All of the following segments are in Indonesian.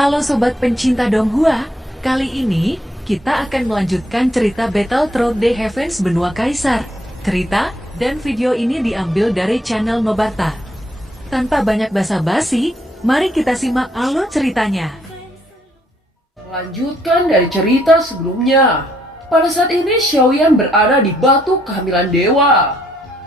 Halo sobat pencinta Donghua, kali ini kita akan melanjutkan cerita Battle Through the Heavens Benua Kaisar. Cerita dan video ini diambil dari channel Nobarta. Tanpa banyak basa-basi, mari kita simak alur ceritanya. Melanjutkan dari cerita sebelumnya, pada saat ini Xiaoyan berada di batu kehamilan dewa.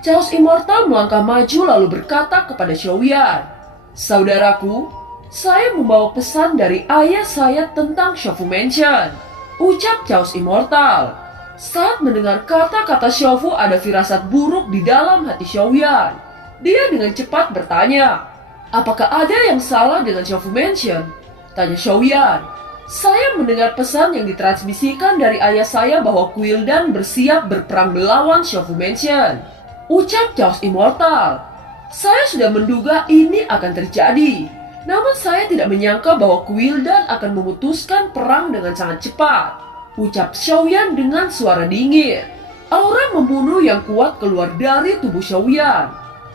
Chaos Immortal melangkah maju lalu berkata kepada Xiaoyan, "Saudaraku, saya membawa pesan dari ayah saya tentang Xiaofu Mansion," ucap Chaos Immortal. Saat mendengar kata-kata Xiaofu, ada firasat buruk di dalam hati Xiaoyan. Dia dengan cepat bertanya, "Apakah ada yang salah dengan Xiaofu Mansion?" Tanya Xiaoyan. "Saya mendengar pesan yang ditransmisikan dari ayah saya bahwa Quildan bersiap berperang melawan Xiaofu Mansion," ucap Chaos Immortal. "Saya sudah menduga ini akan terjadi. Namun saya tidak menyangka bahwa Quildan akan memutuskan perang dengan sangat cepat," ucap Xiaoyan dengan suara dingin. Aura membunuh yang kuat keluar dari tubuh Xiaoyan.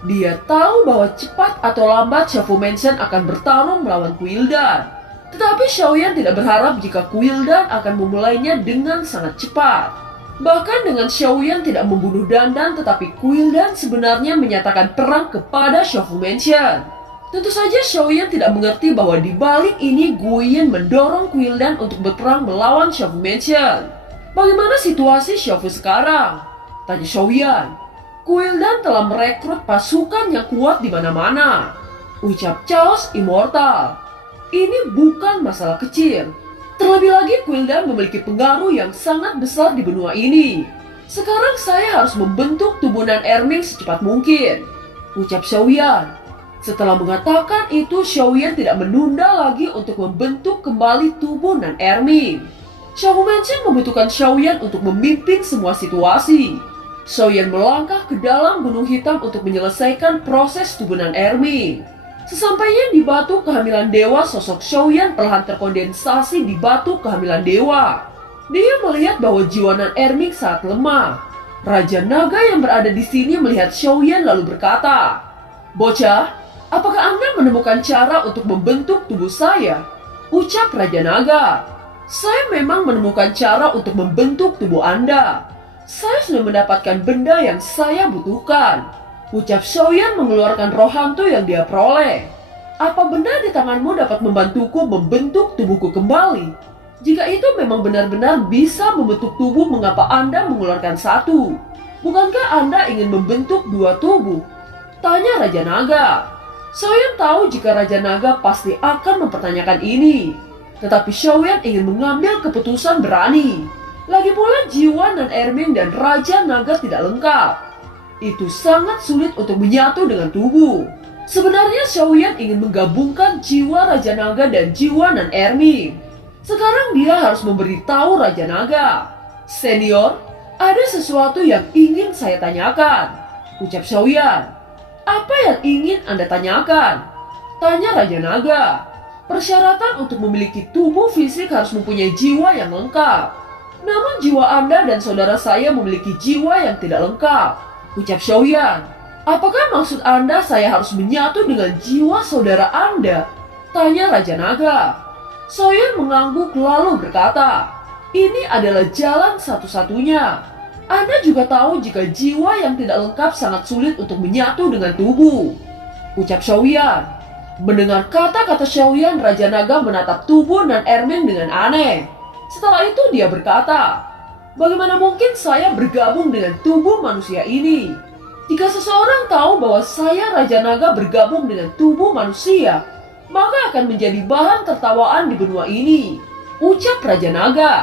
Dia tahu bahwa cepat atau lambat Xiaofu Mansion akan bertarung melawan Quildan. Tetapi Xiaoyan tidak berharap jika Quildan akan memulainya dengan sangat cepat. Bahkan dengan Xiaoyan tidak membunuh Dandan, tetapi Quildan sebenarnya menyatakan perang kepada Xiaofu Mansion. Tentu saja Xiaoyan tidak mengerti bahwa di balik ini Guiyin mendorong Quildan untuk berperang melawan Xiaofu Mansion. "Bagaimana situasi Xiaofu sekarang?" tanya Xiaoyan. "Quildan telah merekrut pasukan yang kuat di mana-mana," ucap Chaos Immortal. "Ini bukan masalah kecil. Terlebih lagi Quildan memiliki pengaruh yang sangat besar di benua ini. Sekarang saya harus membentuk tubuh Nan Erming secepat mungkin," ucap Xiaoyan. Setelah mengatakan itu, Xiaoyan tidak menunda lagi untuk membentuk kembali tubuh Nan Erming. Xiaofu Mansion membutuhkan Xiaoyan untuk memimpin semua situasi. Xiaoyan melangkah ke dalam Gunung Hitam untuk menyelesaikan proses tubuh Nan Erming. Sesampainya di batu kehamilan dewa, sosok Xiaoyan perlahan terkondensasi di batu kehamilan dewa. Dia melihat bahwa jiwa Nan Erming sangat lemah. Raja Naga yang berada di sini melihat Xiaoyan lalu berkata, "Bocah, apakah Anda menemukan cara untuk membentuk tubuh saya?" ucap Raja Naga. "Saya memang menemukan cara untuk membentuk tubuh Anda. Saya sudah mendapatkan benda yang saya butuhkan," ucap Xiaoyan mengeluarkan roh hantu yang dia peroleh. "Apa benda di tanganmu dapat membantuku membentuk tubuhku kembali? Jika itu memang benar-benar bisa membentuk tubuh, mengapa Anda mengeluarkan satu? Bukankah Anda ingin membentuk dua tubuh?" tanya Raja Naga. Xiaoyan tahu jika Raja Naga pasti akan mempertanyakan ini. Tetapi Xiaoyan ingin mengambil keputusan berani. Lagi pula jiwa Nan Erming dan Raja Naga tidak lengkap. Itu sangat sulit untuk menyatu dengan tubuh. Sebenarnya Xiaoyan ingin menggabungkan jiwa Raja Naga dan jiwa Nan Erming. Sekarang dia harus memberitahu Raja Naga. "Senior, ada sesuatu yang ingin saya tanyakan," ucap Xiaoyan. "Apa yang ingin Anda tanyakan?" tanya Raja Naga. "Persyaratan untuk memiliki tubuh fisik harus mempunyai jiwa yang lengkap. Namun jiwa Anda dan saudara saya memiliki jiwa yang tidak lengkap," ucap Xiaoyan. "Apakah maksud Anda saya harus menyatu dengan jiwa saudara Anda?" tanya Raja Naga. Xiaoyan mengangguk lalu berkata, "Ini adalah jalan satu-satunya. Anda juga tahu jika jiwa yang tidak lengkap sangat sulit untuk menyatu dengan tubuh," ucap Xiaoyan. Mendengar kata-kata Xiaoyan, Raja Naga menatap tubuh Nan Erming dengan aneh. Setelah itu dia berkata, "Bagaimana mungkin saya bergabung dengan tubuh manusia ini? Jika seseorang tahu bahwa saya Raja Naga bergabung dengan tubuh manusia, maka akan menjadi bahan tertawaan di benua ini," ucap Raja Naga.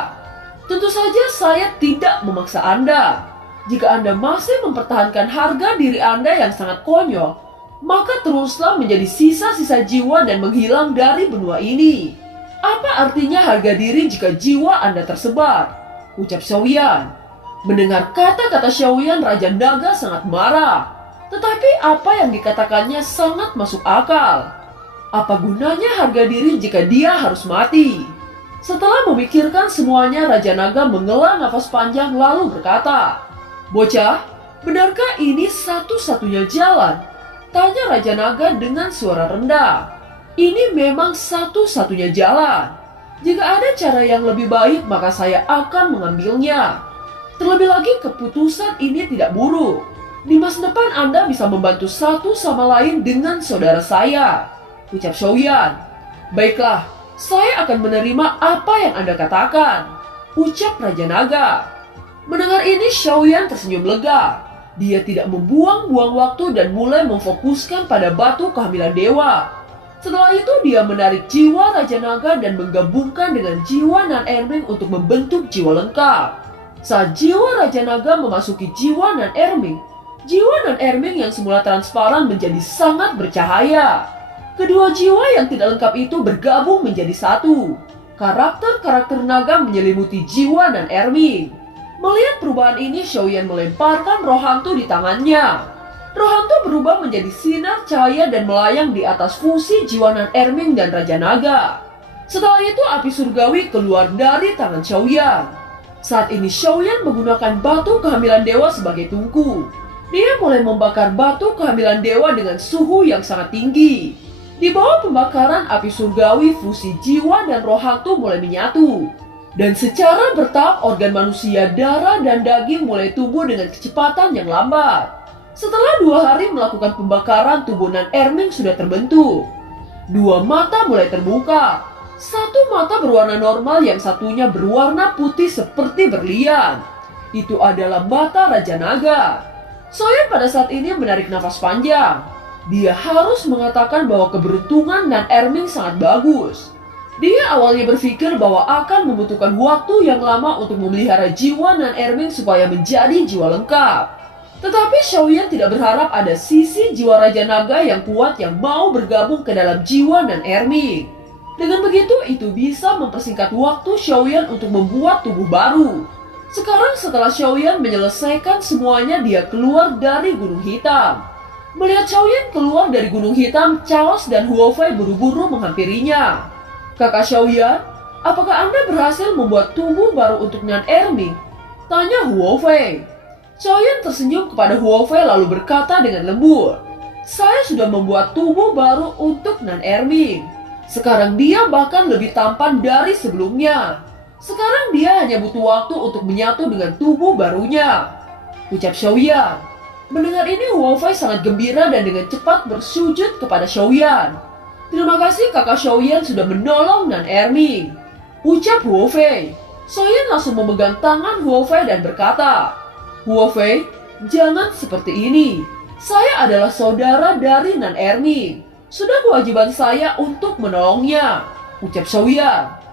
"Tentu saja saya tidak memaksa Anda. Jika Anda masih mempertahankan harga diri Anda yang sangat konyol, maka teruslah menjadi sisa-sisa jiwa dan menghilang dari benua ini. Apa artinya harga diri jika jiwa Anda tersebar?" ucap Xiaoyan. Mendengar kata-kata Xiaoyan, Raja Naga sangat marah. Tetapi apa yang dikatakannya sangat masuk akal. Apa gunanya harga diri jika dia harus mati? Setelah memikirkan semuanya, Raja Naga menghela nafas panjang lalu berkata, "Bocah, benarkah ini satu-satunya jalan?" tanya Raja Naga dengan suara rendah. Ini memang satu-satunya jalan. Jika ada cara yang lebih baik, maka saya akan mengambilnya. Terlebih lagi, keputusan ini tidak buruk. Di masa depan Anda bisa membantu satu sama lain dengan saudara saya, ucap Xiaoyan. Baiklah, saya akan menerima apa yang Anda katakan, ucap Raja Naga. Mendengar ini, Xiaoyan tersenyum lega. Dia tidak membuang-buang waktu dan mulai memfokuskan pada batu kehamilan dewa. Setelah itu dia menarik jiwa Raja Naga dan menggabungkan dengan jiwa Nan Erming untuk membentuk jiwa lengkap. Saat jiwa Raja Naga memasuki jiwa Nan Erming, jiwa Nan Erming yang semula transparan menjadi sangat bercahaya. Kedua jiwa yang tidak lengkap itu bergabung menjadi satu. Karakter-karakter naga menyelimuti jiwa Nan Erming. Melihat perubahan ini, Xiaoyan melemparkan roh hantu di tangannya. Roh hantu berubah menjadi sinar cahaya dan melayang di atas fusi jiwa Nan Erming dan Raja Naga. Setelah itu api surgawi keluar dari tangan Xiaoyan. Saat ini Xiaoyan menggunakan batu kehamilan dewa sebagai tungku. Dia mulai membakar batu kehamilan dewa dengan suhu yang sangat tinggi. Di bawah pembakaran api surgawi, fusi jiwa dan roh hantu mulai menyatu. Dan secara bertahap organ manusia, darah dan daging mulai tumbuh dengan kecepatan yang lambat. Setelah 2 hari melakukan pembakaran, tubuh Nan Erming sudah terbentuk. 2 mata mulai terbuka. Satu mata berwarna normal, yang satunya berwarna putih seperti berlian. Itu adalah mata Raja Naga. Xiaoyan pada saat ini menarik nafas panjang. Dia harus mengatakan bahwa keberuntungan Nan Erming sangat bagus. Dia awalnya berpikir bahwa akan membutuhkan waktu yang lama untuk memelihara jiwa Nan Erming supaya menjadi jiwa lengkap. Tetapi Xiaoyan tidak berharap ada sisi jiwa Raja Naga yang kuat yang mau bergabung ke dalam jiwa Nan Erming. Dengan begitu, itu bisa mempersingkat waktu Xiaoyan untuk membuat tubuh baru. Sekarang setelah Xiaoyan menyelesaikan semuanya, dia keluar dari Gunung Hitam. Melihat Xiaoyan keluar dari Gunung Hitam, Chaos dan Huofei buru-buru menghampirinya. Kakak Xiaoyan, apakah Anda berhasil membuat tubuh baru untuk Nan Erming? Tanya Huofei. Xiaoyan tersenyum kepada Huofei lalu berkata dengan lembut, saya sudah membuat tubuh baru untuk Nan Erming. Sekarang dia bahkan lebih tampan dari sebelumnya. Sekarang dia hanya butuh waktu untuk menyatu dengan tubuh barunya, ucap Xiaoyan. Mendengar ini, Huofei sangat gembira dan dengan cepat bersujud kepada Xiaoyan. Terima kasih kakak Xiaoyan sudah menolong Nan Erming, ucap Huofei. Xiaoyan langsung memegang tangan Huofei dan berkata, Huofei, jangan seperti ini. Saya adalah saudara dari Nan Erming. Sudah kewajiban saya untuk menolongnya, ucap Xiaoyan.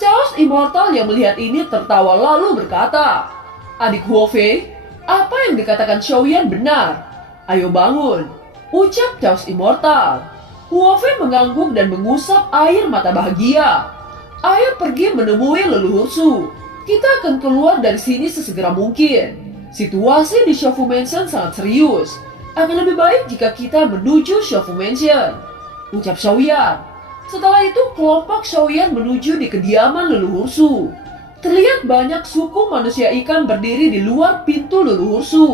Chaos Immortal yang melihat ini tertawa lalu berkata, adik Huofei, apa yang dikatakan Xiaoyan benar. Ayo bangun, ucap Chaos Immortal. Huofei mengangguk dan mengusap air mata bahagia. Ayo pergi menemui leluhur Su. Kita akan keluar dari sini sesegera mungkin. Situasi di Shofu Mansion sangat serius. Akan lebih baik jika kita menuju Shofu Mansion, ucap Xiaoyan. Setelah itu kelompok Xiaoyan menuju di kediaman leluhur Su. Terlihat banyak suku manusia ikan berdiri di luar pintu leluhur Su.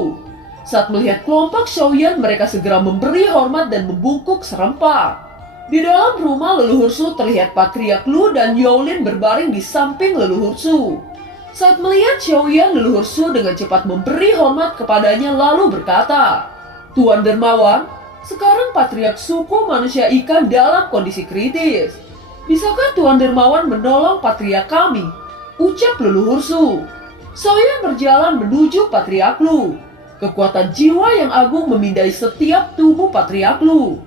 Saat melihat kelompok Xiaoyan, mereka segera memberi hormat dan membungkuk serempak. Di dalam rumah leluhur Su terlihat Patriark Lu dan Yolin berbaring di samping leluhur Su. Saat melihat Xiaoyan, leluhur Su dengan cepat memberi hormat kepadanya lalu berkata, Tuan Dermawan, sekarang Patriark suku manusia ikan dalam kondisi kritis. Bisakah Tuan Dermawan menolong Patriark kami? Ucap leluhur Su. Xiaoyan berjalan menuju Patriark Lu. Kekuatan jiwa yang agung memindai setiap tubuh Patriark Lu.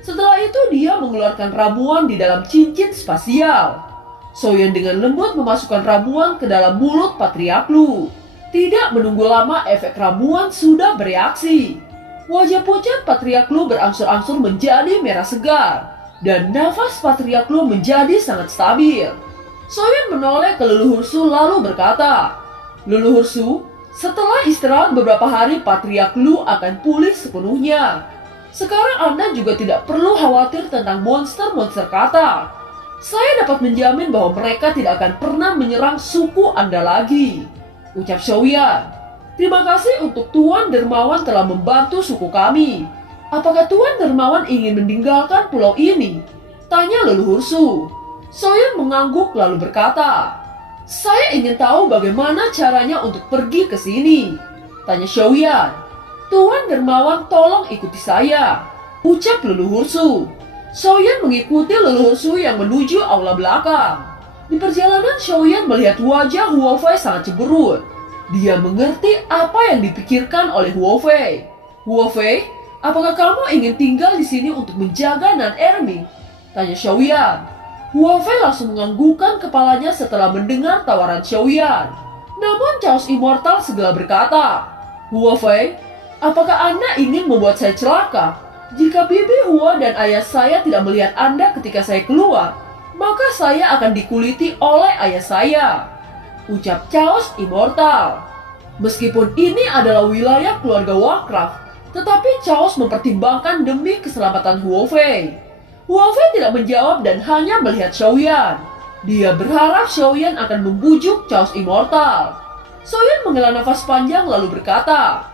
Setelah itu dia mengeluarkan ramuan di dalam cincin spasial. Xiaoyan dengan lembut memasukkan ramuan ke dalam mulut Patriark Lu. Tidak menunggu lama, efek ramuan sudah bereaksi. Wajah pucat Patriark Lu berangsur-angsur menjadi merah segar. Dan nafas Patriark Lu menjadi sangat stabil. Xiaoyan menoleh ke leluhur Su lalu berkata, Leluhur Su, setelah istirahat beberapa hari, Patriark Lu akan pulih sepenuhnya. Sekarang Anda juga tidak perlu khawatir tentang monster-monster katak. Saya dapat menjamin bahwa mereka tidak akan pernah menyerang suku Anda lagi, ucap Xiaoyan. Terima kasih untuk Tuan Dermawan telah membantu suku kami. Apakah Tuan Dermawan ingin meninggalkan pulau ini? Tanya leluhur Su. Xiaoyan mengangguk lalu berkata, "Saya ingin tahu bagaimana caranya untuk pergi ke sini." Tanya Xiaoyan. "Tuan Dermawan, tolong ikuti saya," ucap leluhur Su. Xiaoyan mengikuti leluhur Su yang menuju aula belakang. Di perjalanan Xiaoyan melihat wajah Huo Fei sangat cemberut. Dia mengerti apa yang dipikirkan oleh Huo Fei. "Huo Fei, apakah kamu ingin tinggal di sini untuk menjaga Nan Erming?" tanya Xiaoyan. Huo Fei langsung menganggukkan kepalanya setelah mendengar tawaran Xiaoyan. Namun Chaos Immortal segera berkata, "Huo Fei, apakah Anda ingin membuat saya celaka? Jika Bibi Huo dan ayah saya tidak melihat Anda ketika saya keluar, maka saya akan dikuliti oleh ayah saya," ucap Chaos Immortal. Meskipun ini adalah wilayah keluarga Warcraft, tetapi Chaos mempertimbangkan demi keselamatan Huo Fei. Huo Fei tidak menjawab dan hanya melihat Xiaoyan. Dia berharap Xiaoyan akan membujuk Chaos Immortal. Xiaoyan menghela nafas panjang lalu berkata,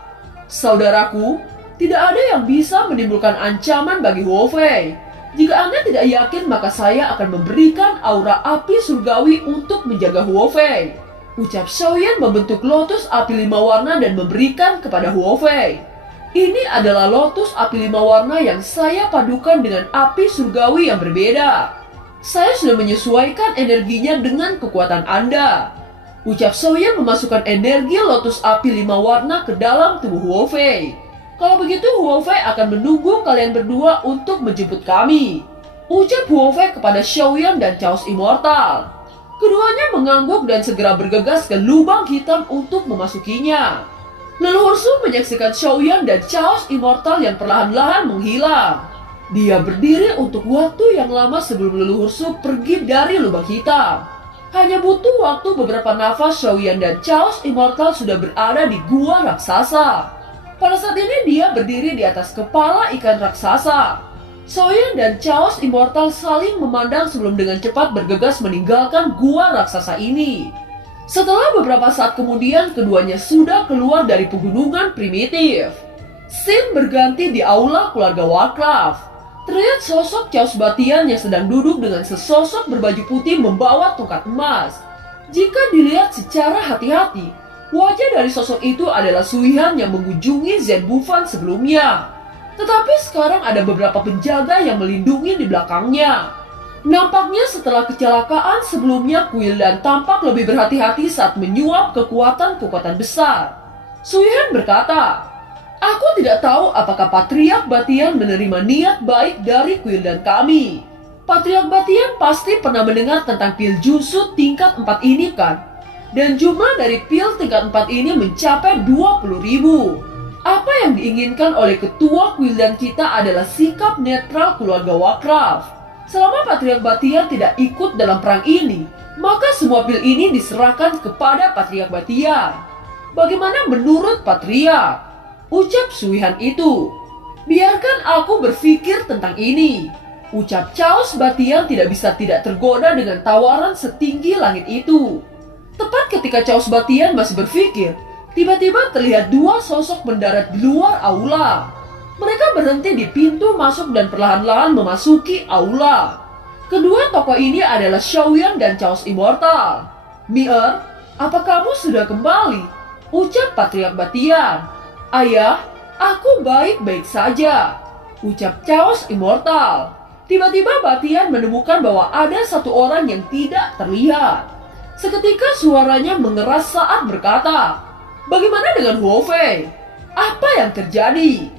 "Saudaraku, tidak ada yang bisa menimbulkan ancaman bagi Huo Fei. Jika Anda tidak yakin, maka saya akan memberikan aura api surgawi untuk menjaga Huo Fei," ucap Xiaoyan membentuk lotus api 5 warna dan memberikan kepada Huo Fei. "Ini adalah lotus api 5 warna yang saya padukan dengan api surgawi yang berbeda. Saya sudah menyesuaikan energinya dengan kekuatan Anda," ucap Xiaoyan memasukkan energi lotus api 5 warna ke dalam tubuh Huo Fei. "Kalau begitu Huo Fei akan menunggu kalian berdua untuk menjemput kami," ucap Huo Fei kepada Xiaoyan dan Chaos Immortal. Keduanya mengangguk dan segera bergegas ke lubang hitam untuk memasukinya. Leluhur Su menyaksikan Xiaoyan dan Chaos Immortal yang perlahan-lahan menghilang. Dia berdiri untuk waktu yang lama sebelum leluhur Su pergi dari lubang hitam. Hanya butuh waktu beberapa nafas, Xiaoyan dan Chaos Immortal sudah berada di gua raksasa. Pada saat ini dia berdiri di atas kepala ikan raksasa. Xiaoyan dan Chaos Immortal saling memandang sebelum dengan cepat bergegas meninggalkan gua raksasa ini. Setelah beberapa saat kemudian, keduanya sudah keluar dari pegunungan primitif. Scene berganti di aula keluarga Warcraft. Terlihat sosok Chaos Batian yang sedang duduk dengan sesosok berbaju putih membawa tongkat emas. Jika dilihat secara hati-hati, wajah dari sosok itu adalah Suihan yang mengunjungi Zen Bufan sebelumnya. Tetapi sekarang ada beberapa penjaga yang melindungi di belakangnya. Nampaknya setelah kecelakaan sebelumnya, Quildan tampak lebih berhati-hati saat menyuap kekuatan-kekuatan besar. Suihan berkata, "Aku tidak tahu apakah Patriark Batian menerima niat baik dari Quildan kami. Patriark Batian pasti pernah mendengar tentang pil Jutsu tingkat 4 ini kan? Dan jumlah dari pil tingkat 4 ini mencapai 20.000. Apa yang diinginkan oleh ketua Quildan kita adalah sikap netral keluarga Warcraft. Selama Patriark Batian tidak ikut dalam perang ini, maka semua pil ini diserahkan kepada Patriark Batian. Bagaimana menurut Patriark?" ucap Suihan itu. "Biarkan aku berpikir tentang ini," ucap Chaos Batian tidak bisa tidak tergoda dengan tawaran setinggi langit itu. Tepat ketika Chaos Batian masih berpikir, tiba-tiba terlihat dua sosok mendarat di luar aula. Mereka berhenti di pintu masuk dan perlahan-lahan memasuki aula. Kedua tokoh ini adalah Xiaoyan dan Chaos Immortal. "Mier, apa kamu sudah kembali?" ucap Patriark Batian. "Ayah, aku baik-baik saja," ucap Chaos Immortal. Tiba-tiba Batian menemukan bahwa ada satu orang yang tidak terlihat. Seketika suaranya mengeras saat berkata, "Bagaimana dengan Huo Fei? Apa yang terjadi?"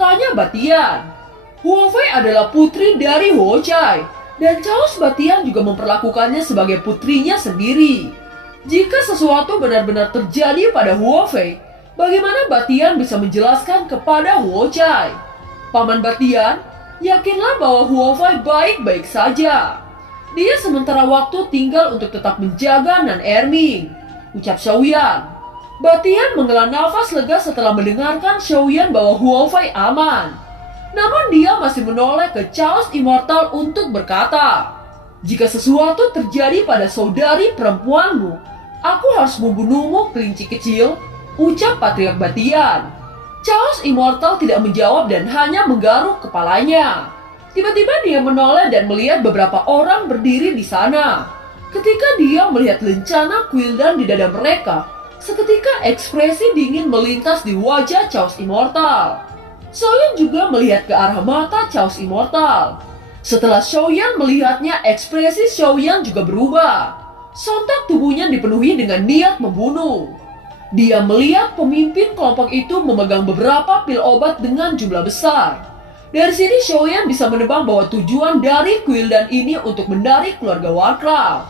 tanya Batian. Huo Fei adalah putri dari Huo Chai, dan Chaos Batian juga memperlakukannya sebagai putrinya sendiri. Jika sesuatu benar-benar terjadi pada Huo Fei, bagaimana Batian bisa menjelaskan kepada Huo Chai? "Paman Batian, yakinlah bahwa Huo Fei baik-baik saja. Dia sementara waktu tinggal untuk tetap menjaga Nan Erming," ucap Xiaoyan. Batian menghela nafas lega setelah mendengarkan Xiaoyan bahwa Huo Fei aman. Namun dia masih menoleh ke Chaos Immortal untuk berkata, "Jika sesuatu terjadi pada saudari perempuanmu, aku harus membunuhmu, kelinci kecil," ucap Patriark Batian. Chaos Immortal tidak menjawab dan hanya menggaruk kepalanya. Tiba-tiba dia menoleh dan melihat beberapa orang berdiri di sana. Ketika dia melihat lencana Quildan di dada mereka, seketika ekspresi dingin melintas di wajah Chaos Immortal. Xiaoyan juga melihat ke arah mata Chaos Immortal. Setelah Xiaoyan melihatnya, ekspresi Xiaoyan juga berubah. Sontak tubuhnya dipenuhi dengan niat membunuh. Dia melihat pemimpin kelompok itu memegang beberapa pil obat dengan jumlah besar. Dari sini Xiaoyan bisa menebak bahwa tujuan dari Quildan ini untuk menarik keluarga Warcraft.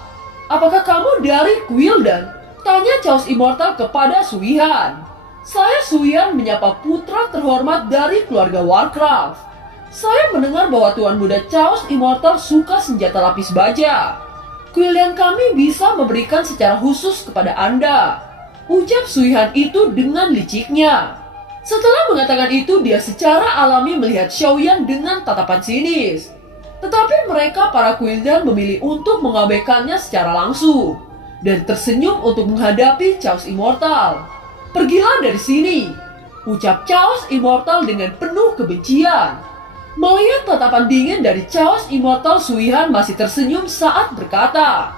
Apakah kamu dari Quildan? Tanya Chaos Immortal kepada Suihan. Saya Suihan menyapa putra terhormat dari keluarga Warcraft. Saya mendengar bahwa Tuan Muda Chaos Immortal suka senjata lapis baja. Quildan kami bisa memberikan secara khusus kepada Anda. Ucap Suihan itu dengan liciknya. Setelah mengatakan itu, dia secara alami melihat Xiaoyan dengan tatapan sinis. Tetapi mereka para Quildan memilih untuk mengabaikannya secara langsung dan tersenyum untuk menghadapi Chaos Immortal. Pergilah dari sini, ucap Chaos Immortal dengan penuh kebencian. Melihat tatapan dingin dari Chaos Immortal, Suihan masih tersenyum saat berkata,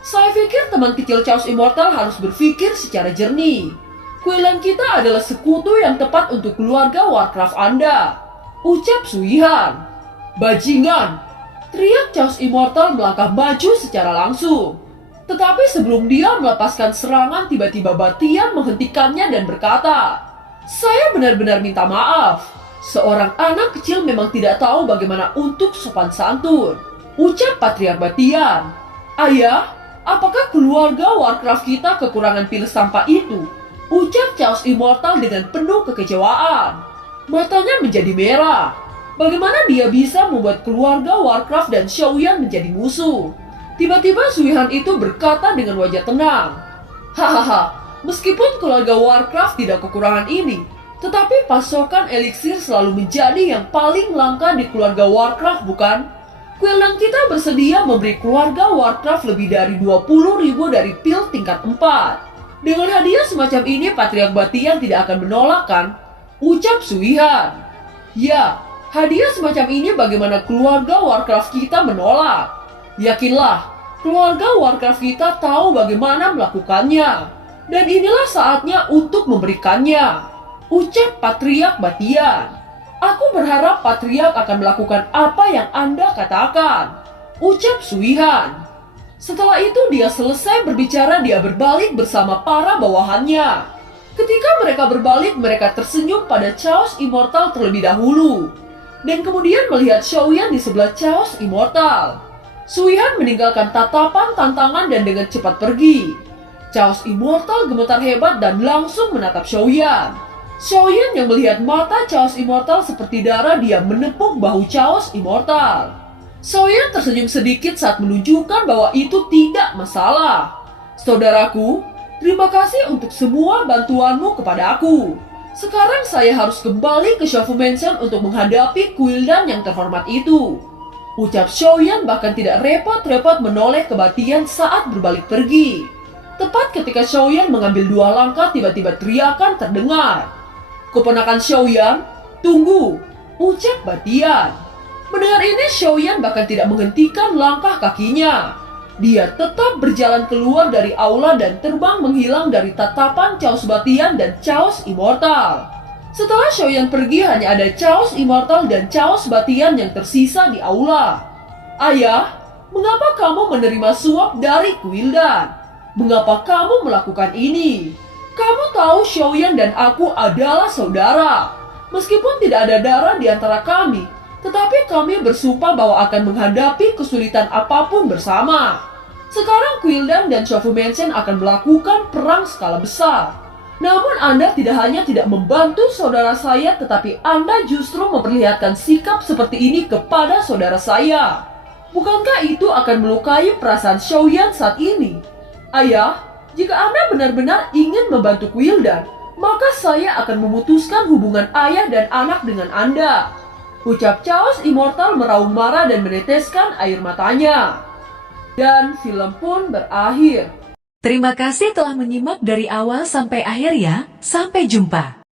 "Saya pikir teman kecil Chaos Immortal harus berpikir secara jernih. Quildan kita adalah sekutu yang tepat untuk keluarga Warcraft Anda," ucap Suihan. "Bajingan!" teriak Chaos Immortal melangkah maju secara langsung. Tetapi sebelum dia melepaskan serangan, tiba-tiba Batian menghentikannya dan berkata, "Saya benar-benar minta maaf. Seorang anak kecil memang tidak tahu bagaimana untuk sopan santun," ucap Patriark Batian. "Ayah, apakah keluarga Warcraft kita kekurangan pil sampah itu?" ucap Chaos Immortal dengan penuh kekecewaan. Matanya menjadi merah. Bagaimana dia bisa membuat keluarga Warcraft dan Xiaoyan menjadi musuh? Tiba-tiba Suihan itu berkata dengan wajah tenang, "Hahaha, meskipun keluarga Warcraft tidak kekurangan ini, tetapi pasokan eliksir selalu menjadi yang paling langka di keluarga Warcraft, bukan? Quildan kita bersedia memberi keluarga Warcraft lebih dari 20.000 dari pil tingkat 4. Dengan hadiah semacam ini, Patriark Batian tidak akan menolak, kan?" ucap Suihan. "Ya, hadiah semacam ini bagaimana keluarga Warcraft kita menolak? Yakinlah, keluarga Warcraft kita tahu bagaimana melakukannya. Dan inilah saatnya untuk memberikannya," ucap Patriark Batian. "Aku berharap Patriark akan melakukan apa yang Anda katakan," ucap Suihan. Setelah itu dia selesai berbicara, dia berbalik bersama para bawahannya. Ketika mereka berbalik, mereka tersenyum pada Chaos Immortal terlebih dahulu. Dan kemudian melihat Xiaoyan di sebelah Chaos Immortal. Suihan meninggalkan tatapan tantangan dan dengan cepat pergi. Chaos Immortal gemetar hebat dan langsung menatap Xiaoyan. Xiaoyan yang melihat mata Chaos Immortal seperti darah, dia menepuk bahu Chaos Immortal. Xiaoyan tersenyum sedikit saat menunjukkan bahwa itu tidak masalah. "Saudaraku, terima kasih untuk semua bantuanmu kepada aku. Sekarang saya harus kembali ke Shofu Mansion untuk menghadapi Quildan yang terhormat itu," ucap Xiaoyan bahkan tidak repot-repot menoleh ke Batian saat berbalik pergi. Tepat ketika Xiaoyan mengambil 2 langkah, tiba-tiba teriakan terdengar. "Keponakan Xiaoyan, tunggu," ucap Batian. Mendengar ini, Xiaoyan bahkan tidak menghentikan langkah kakinya. Dia tetap berjalan keluar dari aula dan terbang menghilang dari tatapan Chaos Batian dan Chaos Immortal. Setelah Xiaoyan pergi, hanya ada Chaos Immortal dan Chaos Batian yang tersisa di aula. "Ayah, mengapa kamu menerima suap dari Quildan? Mengapa kamu melakukan ini? Kamu tahu Xiaoyan dan aku adalah saudara. Meskipun tidak ada darah di antara kami, tetapi kami bersumpah bahwa akan menghadapi kesulitan apapun bersama. Sekarang Quildan dan Shofu Mansion akan melakukan perang skala besar. Namun Anda tidak hanya tidak membantu saudara saya, tetapi Anda justru memperlihatkan sikap seperti ini kepada saudara saya. Bukankah itu akan melukai perasaan Xiaoyan saat ini? Ayah, jika Anda benar-benar ingin membantu Quildan, maka saya akan memutuskan hubungan ayah dan anak dengan Anda," ucap Chaos Immortal meraung marah dan meneteskan air matanya. Dan film pun berakhir. Terima kasih telah menyimak dari awal sampai akhir ya. Sampai jumpa.